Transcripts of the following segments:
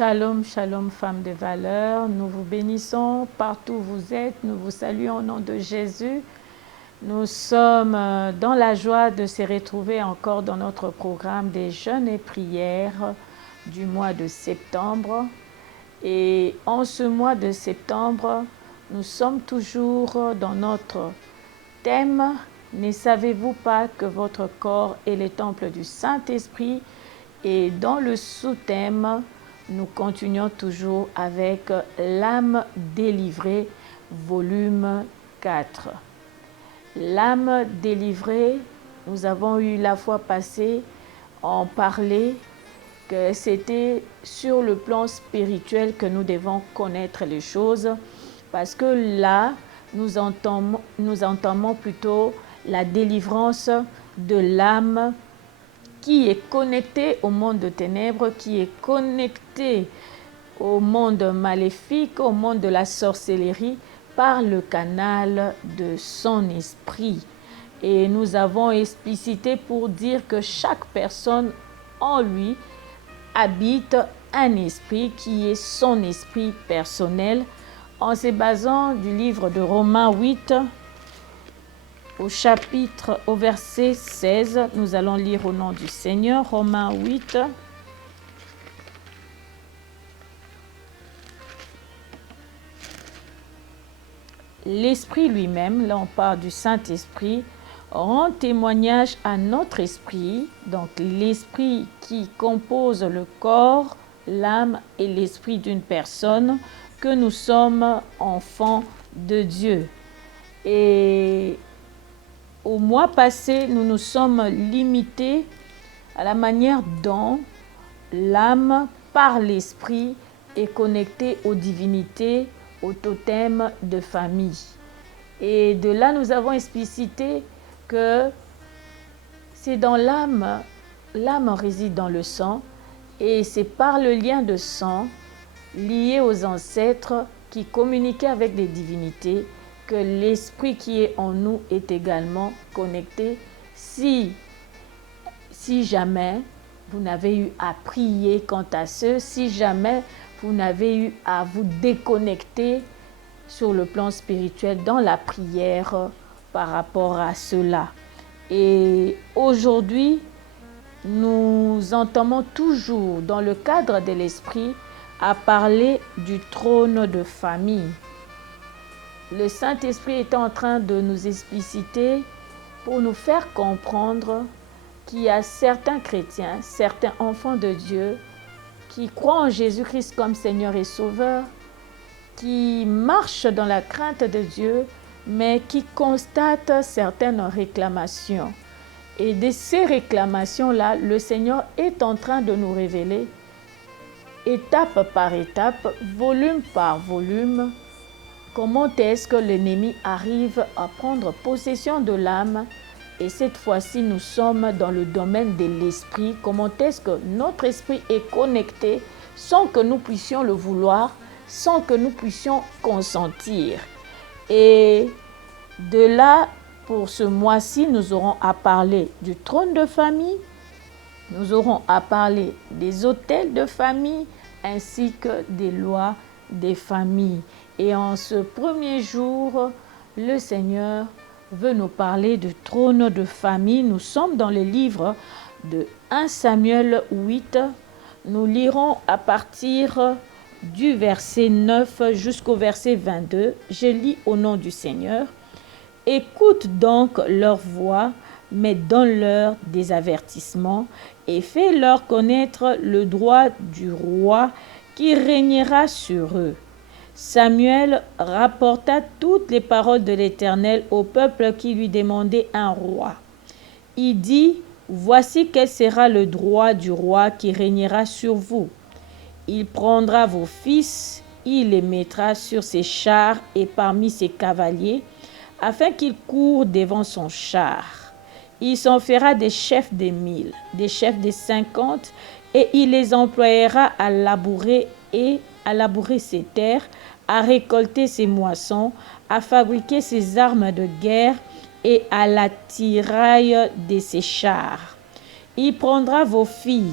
Shalom, shalom, femmes de valeur. Nous vous bénissons partout où vous êtes. Nous vous saluons au nom de Jésus. Nous sommes dans la joie de se retrouver encore dans notre programme des jeûnes et prières du mois de septembre. Et en ce mois de septembre, nous sommes toujours dans notre thème « Ne savez-vous pas que votre corps est le temple du Saint-Esprit ?» Et dans le sous-thème, nous continuons toujours avec l'âme délivrée, volume 4. L'âme délivrée, nous avons eu la fois passée en parler que c'était sur le plan spirituel que nous devons connaître les choses, parce que là, nous entamons plutôt la délivrance de l'âme qui est connecté au monde de ténèbres, qui est connecté au monde maléfique, au monde de la sorcellerie, par le canal de son esprit. Et nous avons explicité pour dire que chaque personne en lui habite un esprit qui est son esprit personnel, en se basant du livre de Romains 8, au verset 16, nous allons lire au nom du Seigneur, Romains 8. L'Esprit lui-même, là on parle du Saint-Esprit, rend témoignage à notre esprit, donc l'esprit qui compose le corps, l'âme et l'esprit d'une personne, que nous sommes enfants de Dieu. Et au mois passé, nous nous sommes limités à la manière dont l'âme, par l'esprit, est connectée aux divinités, aux totems de famille. Et de là, nous avons explicité que c'est dans l'âme, l'âme réside dans le sang, et c'est par le lien de sang lié aux ancêtres qui communiquaient avec des divinités que l'esprit qui est en nous est également connecté. Si jamais vous n'avez eu à prier quant à ce, si jamais vous n'avez eu à vous déconnecter sur le plan spirituel dans la prière par rapport à cela. Et aujourd'hui, nous entamons toujours dans le cadre de l'esprit à parler du trône de famille. Le Saint-Esprit est en train de nous expliciter pour nous faire comprendre qu'il y a certains chrétiens, certains enfants de Dieu qui croient en Jésus-Christ comme Seigneur et Sauveur, qui marchent dans la crainte de Dieu, mais qui constatent certaines réclamations. Et de ces réclamations-là, le Seigneur est en train de nous révéler, étape par étape, volume par volume, comment est-ce que l'ennemi arrive à prendre possession de l'âme. Et cette fois-ci, nous sommes dans le domaine de l'esprit. Comment est-ce que notre esprit est connecté sans que nous puissions le vouloir, sans que nous puissions consentir. Et de là, pour ce mois-ci, nous aurons à parler du trône de famille, nous aurons à parler des autels de famille, ainsi que des lois des familles. Et en ce premier jour, le Seigneur veut nous parler du trône de famille. Nous sommes dans le livre de 1 Samuel 8. Nous lirons à partir du verset 9 jusqu'au verset 22. Je lis au nom du Seigneur. Écoute donc leur voix, mais donne-leur des avertissements et fais-leur connaître le droit du roi qui régnera sur eux. Samuel rapporta toutes les paroles de l'Éternel au peuple qui lui demandait un roi. Il dit, « Voici quel sera le droit du roi qui régnera sur vous. Il prendra vos fils, il les mettra sur ses chars et parmi ses cavaliers, afin qu'ils courent devant son char. Il s'en fera des chefs des 1000, des chefs des 50, et il les emploiera à labourer ses terres, à récolter ses moissons, à fabriquer ses armes de guerre et à l'attirail de ses chars. Il prendra vos filles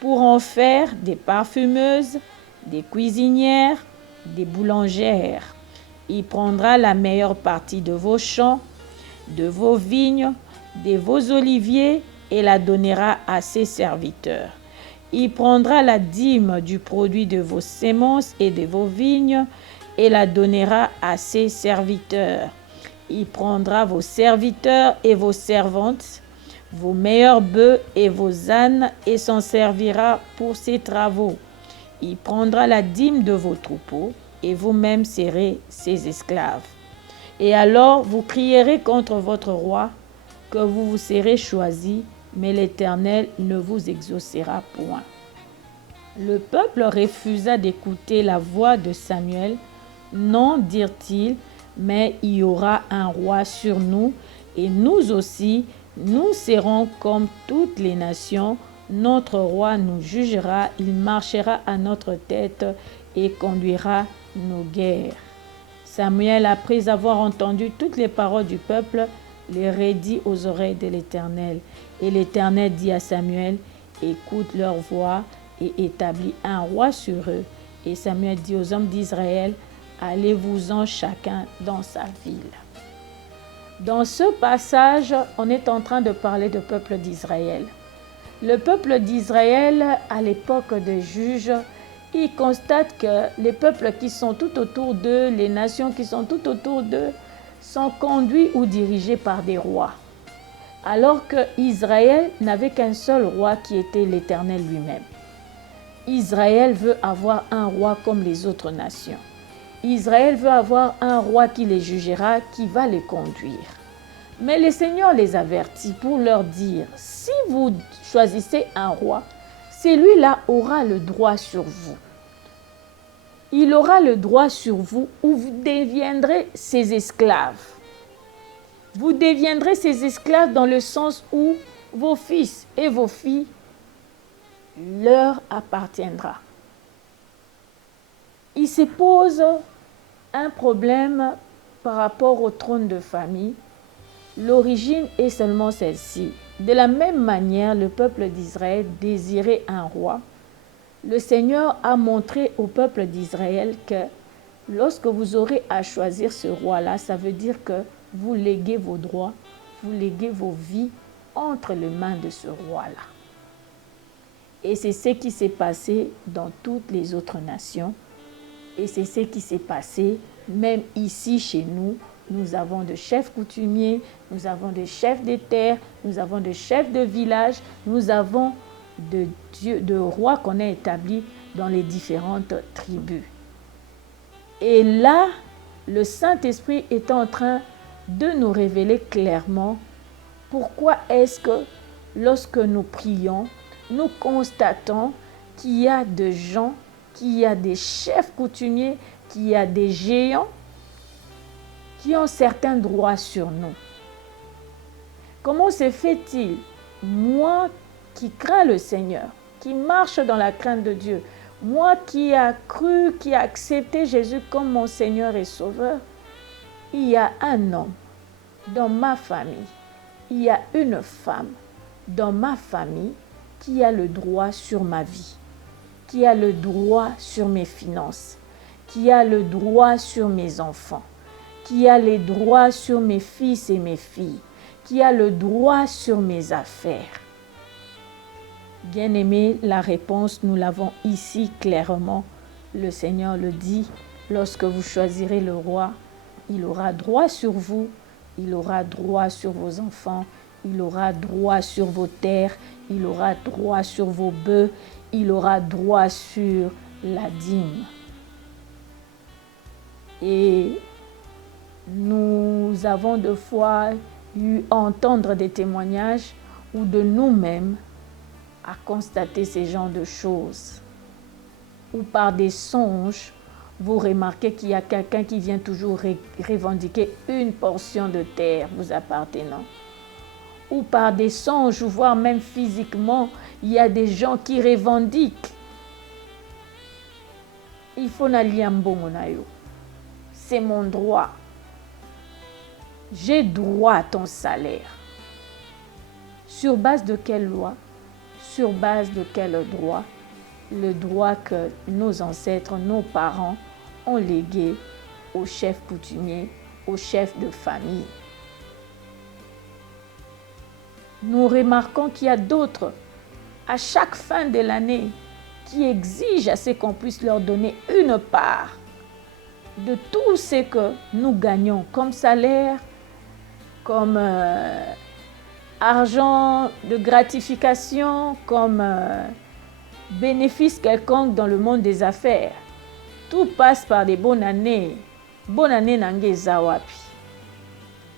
pour en faire des parfumeuses des cuisinières, des boulangères. Il prendra la meilleure partie de vos champs, de vos vignes, de vos oliviers et la donnera à ses serviteurs. Il prendra la dîme du produit de vos semences et de vos vignes et la donnera à ses serviteurs. Il prendra vos serviteurs et vos servantes, vos meilleurs bœufs et vos ânes et s'en servira pour ses travaux. Il prendra la dîme de vos troupeaux et vous-même serez ses esclaves. Et alors vous crierez contre votre roi que vous vous serez choisi, mais l'Éternel ne vous exaucera point. Le peuple refusa d'écouter la voix de Samuel. Non, dirent-ils, mais il y aura un roi sur nous, et nous aussi, nous serons comme toutes les nations. Notre roi nous jugera, il marchera à notre tête et conduira nos guerres. Samuel, après avoir entendu toutes les paroles du peuple, les redit aux oreilles de l'Éternel. Et l'Éternel dit à Samuel, écoute leur voix et établis un roi sur eux. Et Samuel dit aux hommes d'Israël, allez-vous-en chacun dans sa ville. Dans ce passage, on est en train de parler du peuple d'Israël. Le peuple d'Israël, à l'époque des juges, il constate que les peuples qui sont tout autour d'eux, les nations qui sont tout autour d'eux, sont conduits ou dirigés par des rois. Alors que Israël n'avait qu'un seul roi qui était l'Éternel lui-même. Israël veut avoir un roi comme les autres nations. Israël veut avoir un roi qui les jugera, qui va les conduire. Mais le Seigneur les avertit pour leur dire, si vous choisissez un roi, celui-là aura le droit sur vous. Il aura le droit sur vous ou vous deviendrez ses esclaves. Vous deviendrez ses esclaves dans le sens où vos fils et vos filles leur appartiendra. Il se pose un problème par rapport au trône de famille. L'origine est seulement celle-ci. De la même manière, le peuple d'Israël désirait un roi. Le Seigneur a montré au peuple d'Israël que lorsque vous aurez à choisir ce roi-là, ça veut dire que vous léguez vos droits, vous léguez vos vies entre les mains de ce roi-là. Et c'est ce qui s'est passé dans toutes les autres nations. Et c'est ce qui s'est passé même ici chez nous. Nous avons de chefs coutumiers, nous avons de chefs de terre, nous avons de chefs de village, nous avons de rois qu'on a établis dans les différentes tribus. Et là, le Saint-Esprit est en train de nous révéler clairement pourquoi est-ce que lorsque nous prions, nous constatons qu'il y a des gens, qu'il y a des chefs coutumiers, qu'il y a des géants qui ont certains droits sur nous. Comment se fait-il, moi qui crains le Seigneur, qui marche dans la crainte de Dieu, moi qui a cru, qui a accepté Jésus comme mon Seigneur et Sauveur, il y a un homme dans ma famille, il y a une femme dans ma famille qui a le droit sur ma vie, qui a le droit sur mes finances, qui a le droit sur mes enfants, qui a les droits sur mes fils et mes filles, qui a le droit sur mes affaires. Bien-aimés, la réponse, nous l'avons ici clairement. Le Seigneur le dit, lorsque vous choisirez le roi, il aura droit sur vous, il aura droit sur vos enfants, il aura droit sur vos terres, il aura droit sur vos bœufs, il aura droit sur la dîme. Et nous avons de fois eu à entendre des témoignages ou de nous-mêmes à constater ces genres de choses. Ou par des songes, vous remarquez qu'il y a quelqu'un qui vient toujours revendiquer une portion de terre vous appartenant. Ou par des songes, voire même physiquement, il y a des gens qui revendiquent. Il faut n'allier mbongonayo. C'est mon droit. J'ai droit à ton salaire. Sur base de quelle loi? Sur base de quel droit? le droit que nos ancêtres, nos parents ont légué aux chefs coutumiers, aux chefs de famille. Nous remarquons qu'il y a d'autres, à chaque fin de l'année, qui exigent à ce qu'on puisse leur donner une part de tout ce que nous gagnons comme salaire, comme argent de gratification, comme bénéfice quelconque dans le monde des affaires. Tout passe par des bonnes années. Bonne année nange zawapi.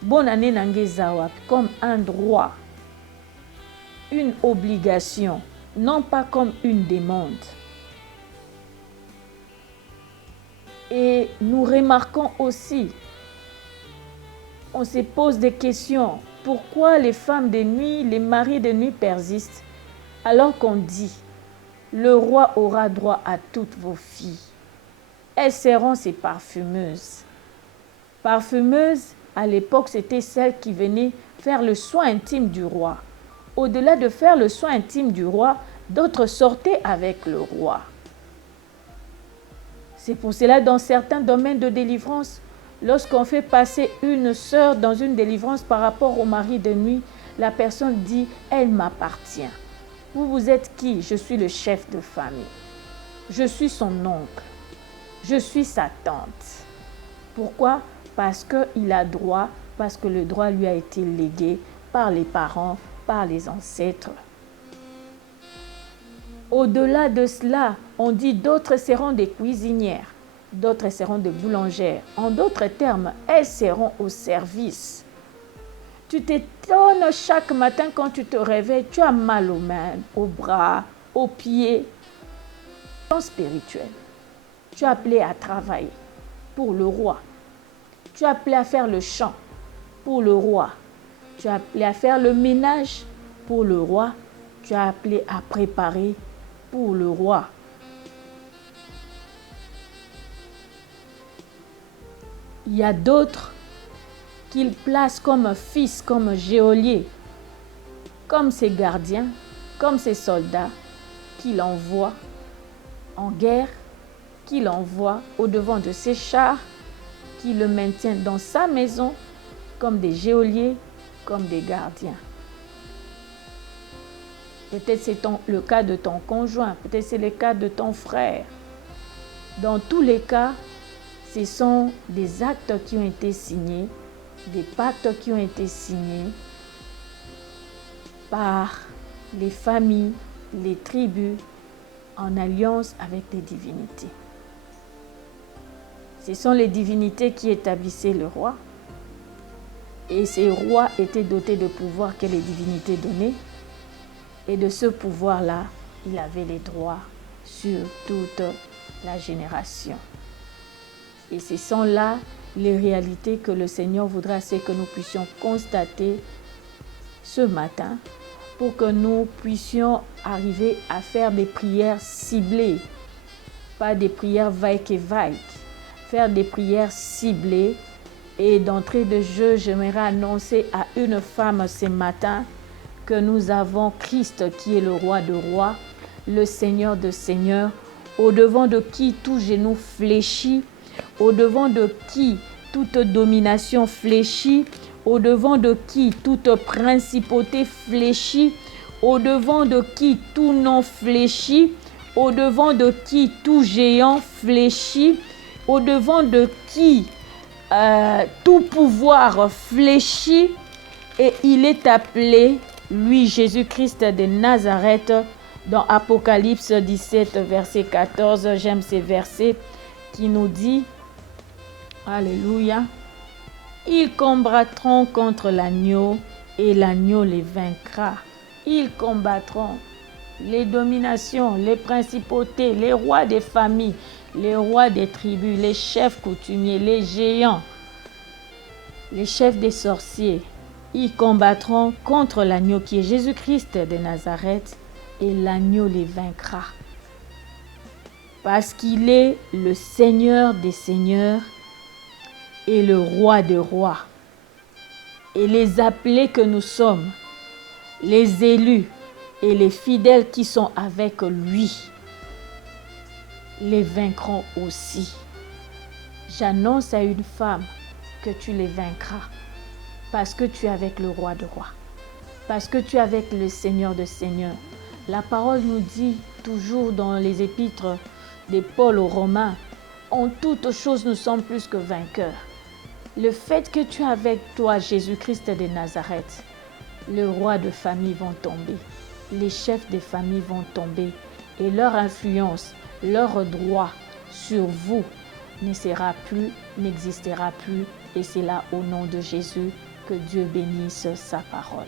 Bonne année nange zawapi comme un droit, une obligation, non pas comme une demande. Et nous remarquons aussi, on se pose des questions, pourquoi les femmes de nuit, les maris de nuit persistent, alors qu'on dit, le roi aura droit à toutes vos filles. Elles seront ses parfumeuses. Parfumeuses, à l'époque, c'était celles qui venaient faire le soin intime du roi. Au-delà de faire le soin intime du roi, d'autres sortaient avec le roi. C'est pour cela, dans certains domaines de délivrance, lorsqu'on fait passer une sœur dans une délivrance par rapport au mari de nuit, la personne dit « elle m'appartient ». Vous êtes qui? Je suis le chef de famille. Je suis son oncle. Je suis sa tante. Pourquoi? Parce qu'il a droit, parce que le droit lui a été légué par les parents, par les ancêtres. Au-delà de cela, on dit d'autres seront des cuisinières, d'autres seront des boulangères. En d'autres termes, elles seront au service. Tu t'étonnes chaque matin quand tu te réveilles, tu as mal aux mains, aux bras, aux pieds. Spirituel. Tu es appelé à travailler pour le roi. Tu es appelé à faire le chant pour le roi. Tu es appelé à faire le ménage pour le roi. Tu es appelé à préparer pour le roi. Il y a d'autres qu'il place comme fils, comme geôliers, comme ses gardiens, comme ses soldats, qu'il envoie en guerre, qu'il envoie au-devant de ses chars, qui le maintient dans sa maison comme des geôliers, comme des gardiens. Peut-être c'est le cas de ton conjoint, peut-être c'est le cas de ton frère. Dans tous les cas, ce sont des actes qui ont été signés, des pactes qui ont été signés par les familles, les tribus, en alliance avec des divinités. Ce sont les divinités qui établissaient le roi. Et ces rois étaient dotés de pouvoirs que les divinités donnaient. Et de ce pouvoir-là, il avait les droits sur toute la génération. Et ce sont là les réalités que le Seigneur voudra, c'est que nous puissions constater ce matin pour que nous puissions arriver à faire des prières ciblées, pas des prières vaille-que-vaille, faire des prières ciblées. Et d'entrée de jeu, j'aimerais annoncer à une femme ce matin que nous avons Christ qui est le roi de rois, le Seigneur de seigneurs, au-devant de qui tout genou fléchit, au-devant de qui toute domination fléchit, au-devant de qui toute principauté fléchit, au-devant de qui tout nom fléchit, au-devant de qui tout géant fléchit, au-devant de qui tout pouvoir fléchit, et il est appelé, lui, Jésus-Christ de Nazareth, dans Apocalypse 17, verset 14, j'aime ces versets qui nous dit, Alléluia, ils combattront contre l'agneau et l'agneau les vaincra. Ils combattront les dominations, les principautés, les rois des familles, les rois des tribus, les chefs coutumiers, les géants, les chefs des sorciers. Ils combattront contre l'agneau qui est Jésus-Christ de Nazareth et l'agneau les vaincra. Parce qu'il est le Seigneur des seigneurs et le roi des rois. Et les appelés que nous sommes, les élus et les fidèles qui sont avec lui, les vaincront aussi. J'annonce à une femme que tu les vaincras parce que tu es avec le roi de rois, parce que tu es avec le Seigneur de seigneurs. La parole nous dit toujours dans les épîtres de Paul aux Romains, en toutes choses nous sommes plus que vainqueurs. Le fait que tu es avec toi, Jésus-Christ de Nazareth, les rois de famille vont tomber, les chefs de famille vont tomber et leur influence, leur droit sur vous ne sera plus, n'existera plus. Et c'est là au nom de Jésus que Dieu bénisse sa parole.